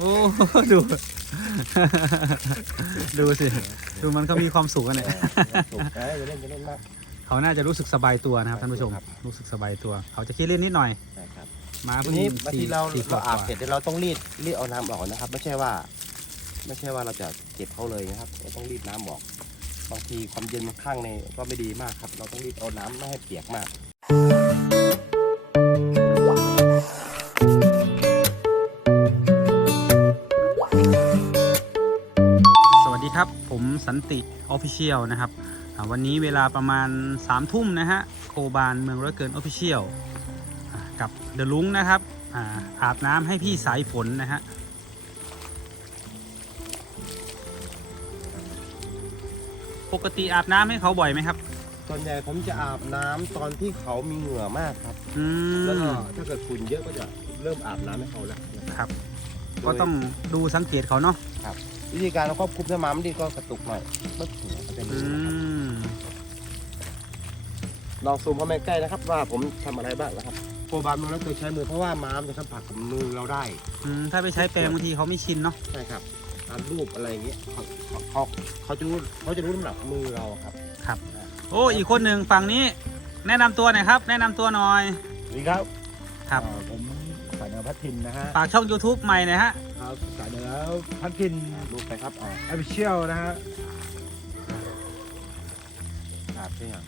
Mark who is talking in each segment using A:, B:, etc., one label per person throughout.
A: โอ้ดู ดูสิ ดูมันเขามีความสุขกันเนี่ย
B: ถูกเอ้ยอย่าเล่นอย่าเล่นมาก
A: เขาน่าจะรู้สึกสบายตัวนะครับท่านผู้ชม รู้สึกสบายตัว เขาจะขี้เล่นนิดหน่อย ใช่คร
B: ับมาทีนี้บางสี่ทีเราเราอาบเสร็จเดี๋ยวเราต้องรีดรีดเอาน้ำออกนะครับ ไม่ใช่ว่า ไม่ใช่ว่าเราจะเก็บเขาเลยนะครับเราต้องรีดน้ำออก บางทีความเย็นมันข้างในก็ไม่ดีมากครับ เราต้องรีดเอาน้ำไม่ให้เปียกมาก
A: สันติออฟฟิเชียลนะครับอ่าวันนี้เวลาประมาณ3ามทุ่มนะฮะ โคบานเมืองร้อยเกินออฟฟิเชียลกับเดอะลุงนะครับอาอาบน้ำให้พี่สายฝนนะฮะปกติอาบน้ำให้เขาบ่อยไหมครับ
B: ส่วนใหญ่ผมจะอาบน้ำตอนที่เขามีเหงื่อมากครับอืแล้วก็มถ้าเกิดฝุ่นเยอะก็จะเริ่มอาบน้ำให้เขาแล้ว
A: นะครับ ก็ต้องดูสังเกตเขาเนาะ
B: วิธีการควบคุมน้ำมันดีก็กระตุกหน่อยปึ๊บหัวเขาจะมีอืนะครับมลองซูมเข้ามาใกล้นะครับ ว่าผมทำอะไรบ้างนะครับโคบานมันแล้วเคยใช้มือเพราะว่าม้ามจะสัมผัสกับมือเราได้
A: อืมถ้าไปใช้แปรงบางทีเขาไม่ชินเนาะ
B: ใช่ครับการรูปอะไรอย่างเงี้ยเขาเขาเขาจะรู้เขาจะรู้น้ำหนักมือเราคร
A: ับ โอ้อีกคนหนึ่งฝั่งนี้ แนะนำตัวหน่อยครับ แนะนำตัวหน่อย
C: สวัสดีครับครับอ่าผม สายเหนือพัดทินนะฮะ
A: ฝากช่อง YouTube ใหม่หน่อยฮะ
C: ครับสายเหนือพัดทินรูปไปครับอ่าออฟฟิเชียลนะฮะ
A: อาบใช่ยัง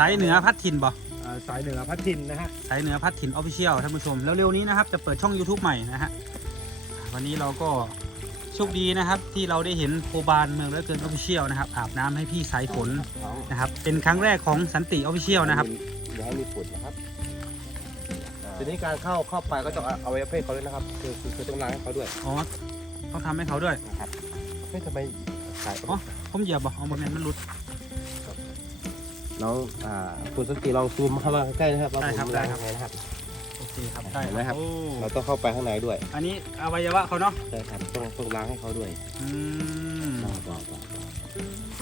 A: สายเหนือพัดถิ่นบ่
C: อ่าสายเหนือพัดทินนะฮะ
A: สายเหนือพัดถิ่นออฟฟิเชียลท่านผู้ชม แล้วเร็วนี้นะครับ จะเปิดช่อง YouTube ใหม่นะฮะ วันนี้เราก็โชคดีนะครับ ที่เราได้เห็นโคบานเมืองแล้วเกินออฟฟิเชียลนะครับ อาบน้ำให้พี่สายฝนนะครับ เป็นครั้งแรกของสันติออฟฟิเชียลนะครับ
B: อย่าให้มีฝุ่นนะครับ ทีนี้การเข้าเข้าไปก็ต้องเอาไว้เพศเขาด้วยนะครับ คือคือคือต้องล้างให้เขาด้วย
A: อ๋อต้องทำให้เขาด้วยนะครับไม่ทำไมสายอ๋อผมเหยียบบ่เอาบอแมนมันหลุด
B: น้องอ่าคุณสันติลองซูมเข้ามาใกล้ๆนะครับว
A: ่าได้ผมครับล้างได้ครับ ยังไงนะครับ โอเคครับ
B: ได้เห็นไหมครับ โอ้เราต้องเข้าไปข้างในด้วย
A: อันนี้อวัยวะเขาเนาะ
B: ใช่ครับต้องต้องล้างให้เขาด้วยอืมบอก
A: บอกบอก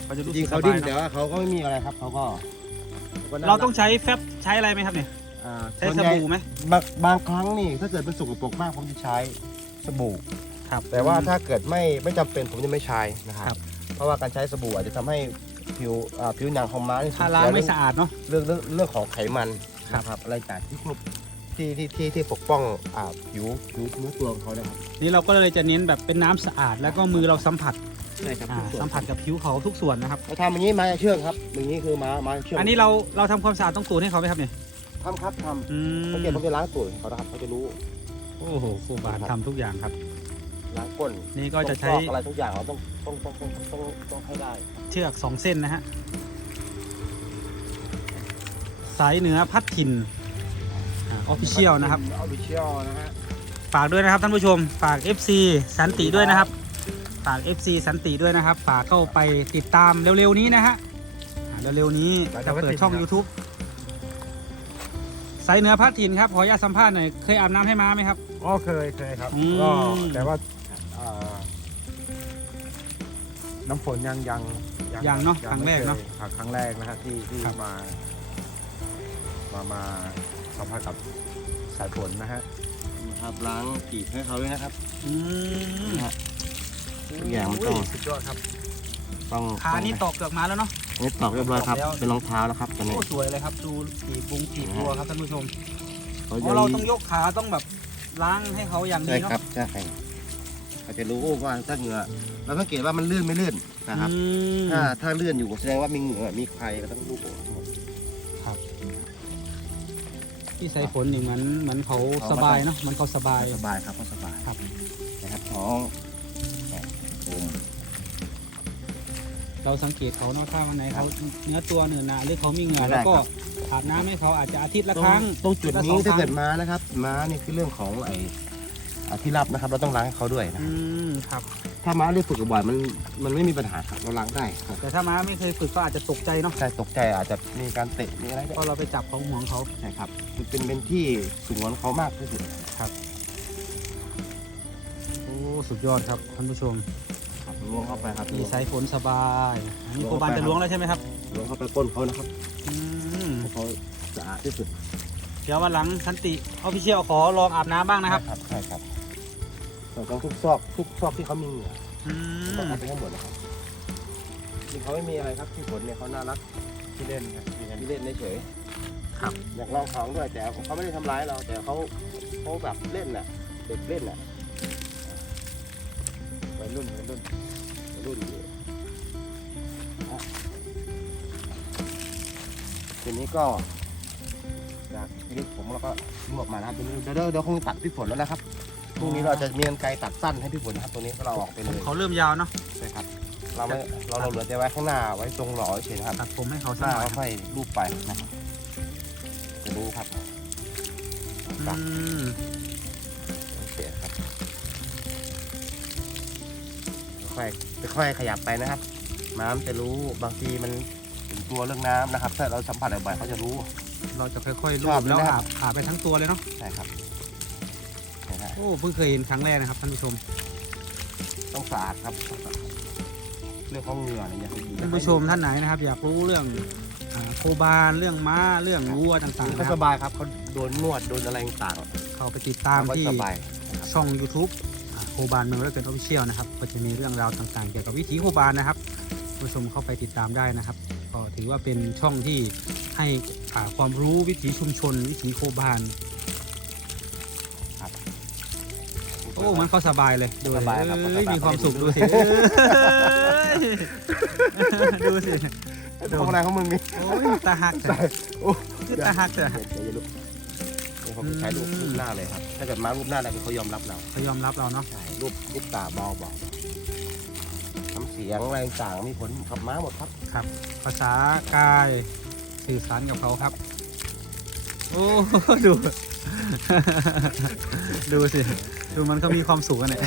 A: เขาจะจรู้ริสึงกๆสเขาบาดิ้ย
B: นแต่เนาะว่าเขาก็ไม่มีอะไรครับเขาก็
A: ก็น่เราต้องใช้แฟบใช้อะไรไหมครับเนี่ย อ่าใช้ส่วนสใหญ่บู่ไหม
B: บางบางครั้งนี่ถ้าเกิดเป็นสกปรกมากผมจะใช้สบู่ ครับแต่ว่าถ้าเกิดไม่ไม่จำเป็นผมจะไม่ใช้นะคครัรับบเพราะว่าการใช้สบู่อาจจะทำให้ผิวอ่าผิวหนังของม้านี่
A: ถ้าล้างไม่สะอาดเนาะ
B: เรื่องเรื่องเรื่องของไขมันครับ นะครับอะไรต่างที่ควบที่ที่ที่ที่ปกป้องอ่าผิวผิวเนื้อตัวของเขานะครับ
A: นี่เราก็เลยจะเน้นแบบเป็นน้ำสะอาด แล้วก็มือเราสัมผัสใช่ครับอ่าสัมผัสกับผิวเขาทุกส่วนนะครับ เ
B: ราทำอย่างนี้ม้าจะเชื่องครับ อย่างนี้คือม้าม้าจะเชื่อง
A: อันนี้เราเราทำความสะอาดต้องตูนให้เขาไหมครับเนี่ย
B: ทำครับทอืำมสังเกตผมจะล้างตูดให้เขานะครับเขาจะรู้
A: โอ้โหครูบาทำทุกอย่างครับ ล้างก้นนี่ก็จะใช้ต้อง
B: ฟอกอะไรทุกอย่างเราต้องต้องต้องต้องต้องต้องให้ได้
A: เชือกสองเส้นนะฮะสายเหนือพัดถิ่นออฟฟิเชียลนะครับ อ
C: อฟฟิเชียลนะฮะ
A: ฝากด้วยนะครับท่านผู้ชม ฝาก FC สันติด้วยนะครับ ฝาก FC สันติด้วยนะครับ ฝากเข้าไปติดตามเร็วๆนี้นะฮะอ่าเร็วๆนี้จะเปิดช่อง YouTube สายเหนือพัดถิ่นครับขออนุญาตสัมภาษณ์หน่อยเคยอาบน้ำให้ม้าไหมครับ
C: อ๋อเคยเคยครับ อืม ก็แต่ว่าอ่าน้ำฝนยังยัง
A: ยังเนาะครั้งแรกเนาะไม่ค
C: ยครับครั้งแรกนะฮะที่ที่ครับ มา มามาสัมผัสกับสายฝนนะฮะ
B: นะครับล้างกีบให้เขาด้วยนะครับ อืมนะฮะทุกอย่างมันต้อง ส
A: ุดยอดครับ ต้องขานี่ตอกเกือกมาแล้วเนาะ
B: อันนี้ตอกเรียบร้อยครับตอกแล้วเป็นรองเท้าแล้วครับ
A: ตอนนี้โอ้สวยเลยครับ ดูปีกบุงปีกบัวครับท่านผู้ชมเขาเพจะราะเราต้องยกขาต้องแบบล้างให้เขาอย่างดีใช่เน
B: าะครับใช่เขาจะรู้ว่าถ้าเหงื่อเราสังเกตว่ามันลื่นไม่ลื่นนะครับอืมถ้าถ้าลื่นอยู่แสดงว่ามีเหงื่อมีใครก็ต้องรู้
A: ที่ใส่ฝนนี่เหมือนเหมือนเขาสบายเนาะเหมันเขาสบาย
B: สบายครับก็สบายครับนะครับท้อง
A: เราสังเกตเขาเนาะถ้าวันไหนเขาเนื้อตัวเนื้อหนาหรือเขามีเหงื่อแล้วก็อาบน้ำให้เขาอาจจะอาทิตย์ละตรครั้ง
B: ตรงจุดแล้วก็นี้สองครั้ถ้างเกิดม้านะครับม้านี่คือเรื่องของไอ้อ่าที่รับนะครับ เราต้องล้างให้เขาด้วยนะอ
A: ืมครับ
B: ถ้าม้าได้ฝึกบ่อยๆมันมันไม่มีปัญหาครับเราล้างได้ครับ
A: แต่ถ้าม้าไม่เคยฝึกก็อาจจะตกใจเนาะ
B: ใช่ตกใจอาจจะมีการเตะมีอะไรได้
A: เพราะเราไปจับของห่วงเขา
B: ใช่ครับมันเป็นเป็นที่สงวนเขามากที่สุด
A: โอ้ สุดยอดครับท่านผู้ชมครับ
B: ล้วงเข้าไปครับน
A: ี่สายฝนสบายอันนี้โคบานจะล้วงแล้วใช่ไหมครับ
B: ล้วงเข้าไปก้นเขานะครับ
A: อืมให
B: ้เขาสะอาดที่สุด
A: เดี๋ยววันหลังสันติออฟฟิเชียลขอลองอาบน้ำบ้างนะครับ
B: ใช่ครับเราต้องทุกซอกทุกซอกที่เขามีเหงื่ออืต้องมเอาไปให้หมดนะครับที่เขาไม่มีอะไรครับที่ผลเนี่ยเขาน่ารักที่เล่นครับที่เล่นที่เล่นเฉยครับๆอยากลองของด้วยแต่เขาไม่ได้ทำร้ายเราแต่เขาเขาแบบเล่นน่ะเด็กเล่นน่ะ วัยรุ่นวัยรุ่นรุ่นอยู่อะทีนี้ก็จากชีวิตผมแล้วก็รวบมานะครับทีนี
A: ้เดี๋ยวเดี๋ยวเดี๋ยวคงตัดพี่ฝนแล้วนะครับ
B: พรุ่งนี้เราจะมีกรรไกรตัดสั้นให้พี่ฝนนะครับตัวนี้เราออกไป
A: เลยเขาเริ่มยาวเนาะ
B: ใช่ครับ เราไม่เราเราเหลือแต่ไว้ข้างหน้าไว้ตรงหล่อเฉยๆนะครับต
A: ัดผมให้เขาหสักน้า
B: หน่อยก็ค่อยรูปไปนะครับจะรู้ครับ อืม ค่อยค่อยๆขยับไปนะครับ น้ำจะรู้บางทีมันถึงตัวเรื่องน้ำนะครับ ถ้าเราสัมผัสบ่อยๆเขาจะรู้
A: เราจะค่อยๆชรูอบปแล้วนะครับอาบอาบไปทั้งตัวเลยเนาะใช่ครับเห็นไหมโอ้เพิ่งเคยเห็นครั้งแรกนะครับท่านผู้ชม
B: ต้องสะอาดครับต้องสะอาดเรื่องของเหงื่ออะไรอย่างเงี้ย
A: ท่านผู้ชมท่านไหนนะครับ อยากรู้เรื่องอ่าโคบาลเรื่องม้าเรื่องวัวต่างๆเขานะคส
B: รับบายครับเขาโดนนวดโดนอะไรต่าง
A: เข้าไปติดๆตามเขาที่สบายช่อง YouTube อ่า โคบาลเมืองและเกินออฟฟิเชียลนะครับ ก็จะมีเรื่องราวต่างๆ เกี่ยวกับวิถีโคบาลนะครับท่านผู้ชมเข้าไปติดตามได้นะครับ ก็ถือว่าเป็นช่องที่ให้อ่าความรู้วิถีชุมชน วิถีโคบาลโอ้มันเขาสบายเลยดูสบายครับเอ้ยมีความสุขดูสิเอ้ยดูสิตรงไหนของมึงนี่โอ้ยตาหักเถอะโอ้คือตาหักเถ
B: อะเดี๋ยวจะลุกนี่เขาใช้รูปอืมรูปหน้าเลยครับ ถ้าเกิดมารูปหน้าอะไรเขายอมรับเรา
A: เขายอมรับเราเนาะใ
B: ช่รูปรูปตาเบาบอกทำเสียงอะไรต่างๆมีผลขับม้าหมดครั
A: บ ภาษากายสื่อสารกับเขาครับ โอ้ดู ดูสิดูมันก็มีความสุขกันเนี่ย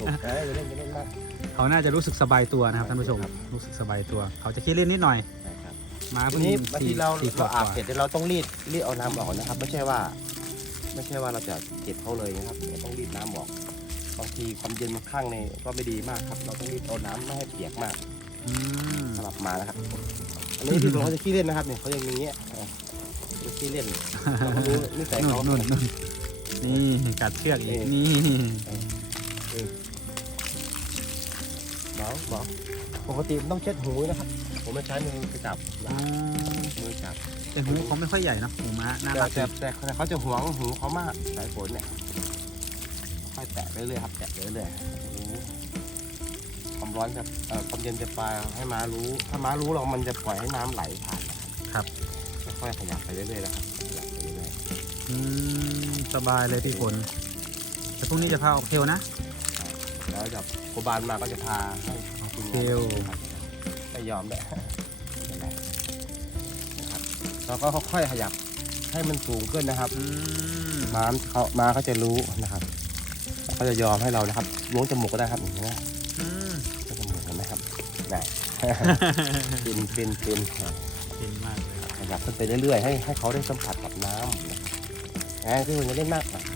A: ถูกเอ้ยจะเล่นจะเล่นมากเขาน่าจะรู้สึกสบายตัวนะครับท่านผู้ชมครับรู้สึกสบายตัว เขาจะคิดเล่นนิดหน่อยใช่ครั
B: บมาทีเพิ่งนี้บางทีเราสี่ขวเราบอาบกว่าเสร็จเดี๋ยวเราต้องรีดรีดเอาน้ำออกนะครับ ไม่ใช่ว่า ไม่ใช่ว่าเราจะเก็บเขาเลยนะครับเราต้องรีดน้ำออกบางทีความเย็นมันข้างในก็ไม่ดีมากครับ เราต้องรีดเอาน้ำไม่ให้เปียกมากอืมสลับมานะครับ อันนี้พี่ผมเขาจะขี้เล่นนะครับเนี่ยเขายังมีเงี้ยเออเขาขี้เล่นเราก
A: ็รู้นิสัยนุ่นเขานุ่นนุ่นนี่กัดเชือกอีกนี่นี่
B: เบาเบาปกติมันต้องเช็ดหูนะครับ ผมไม่ใช้มือไปจับอ๋อ
A: มือจับ แต่หูเขาไม่ค่อยใหญ่เนอะหูม้าน่าแต่รักแ
B: ต่ดีแต่แต่เขาจะหวงหูเขามากสายฝนเนี่ยค่อยแตะไปเรื่อยๆครับแตะไปเรื่อยๆรู้ความร้อนจะเอ่อความเย็นจะปลายให้ม้ารู้ ถ้าม้ารู้เรามันจะปล่อยให้น้ำไหลผ่านนะครับค่อยๆขยับไปเรื่อยๆนะครับขยับไปเร
A: ื่อยอืมสบายเลยพี่ฝนแต่พรุ่งนี้จะพาออกเทลนะ
B: ๆแล้วจะโคบานมาก็จะพาให้กินเที่ยวครับไม่ยอมด้วย เราก็ค่อยๆขยับให้มันสูงขึ้นนะครับอืมม้าเขาม้าเขาจะรู้นะครับแล้วเขาจะยอมให้เรานะครับล้วงจมูกก็ได้ครับอย่างนี้นะอืมล้วงจมูกเห็นไหมครับได้ฟินฟินฟินเก่งมากเลยขยับขึ้นไปเรื่อยๆให้ให้เขาได้สัมผัสกับน้ำนะครับแหมที่คุณจะเล่นมากนะควา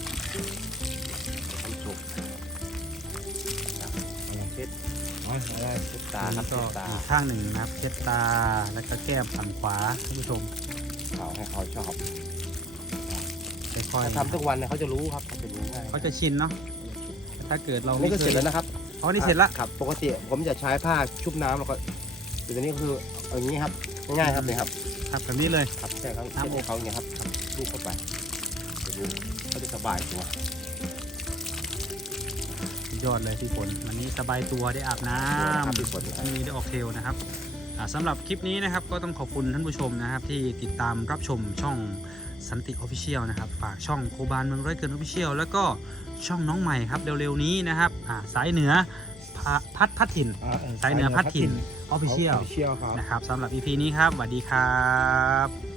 A: อ๋อได้เช็ดตาครับก็เช็ดตาอีกข้างหนึ่งนะครับเช็ดตาแล้วก็แก้มฝั่งขวาท่านผู้ชม
B: เขาให้เขาชอบค่อยถ้าทำทุกวันเนี่ยเขาจะรู้ครับเขาจะรู
A: ้ง่ายๆเขาจะชินเนาะถ้าเกิดเราน
B: ี่ก็เสร็จแล้วนะครับอ๋อนี่เสร็จละครับปกติผมจะใช้ผ้าชุบน้ำแล้วก็ตัวนี้ก็คือเอาอย่างนี้ครับง่ายๆครับเนี่ยครับ
A: ครับแบบนี้เลย ค
B: รับแค่เขาเช็ดให้เขาอย่างเงี้ยครับครับลูบเข้าไปจะดูเขาจะสบายตัวสุด
A: ยอดเลยพี่ฝนวันนี้สบายตัวได้อาบน้นะครับำพี่ฝนพรุ่งนี้ได้ออกเทลนะครับอ่าสำหรับคลิปนี้นะครับก็ต้องขอบคุณท่านผู้ชมนะครับ ที่ติดตามรับชมช่องสันติออฟฟิเชียลนะครับ ฝากช่องโคบานเมืองร้อยเกินออฟฟิเชียลแล้วก็ช่องน้องใหม่ครับเร็วๆนี้นะครับอ่าสายเหนือพาพัดพัดถิ่นอ่สายเหนือพัดถิ่นออฟฟิเชียลออฟฟิเชียลครับนะครับสำหรับ EP นี้ครับสวัสดีครับ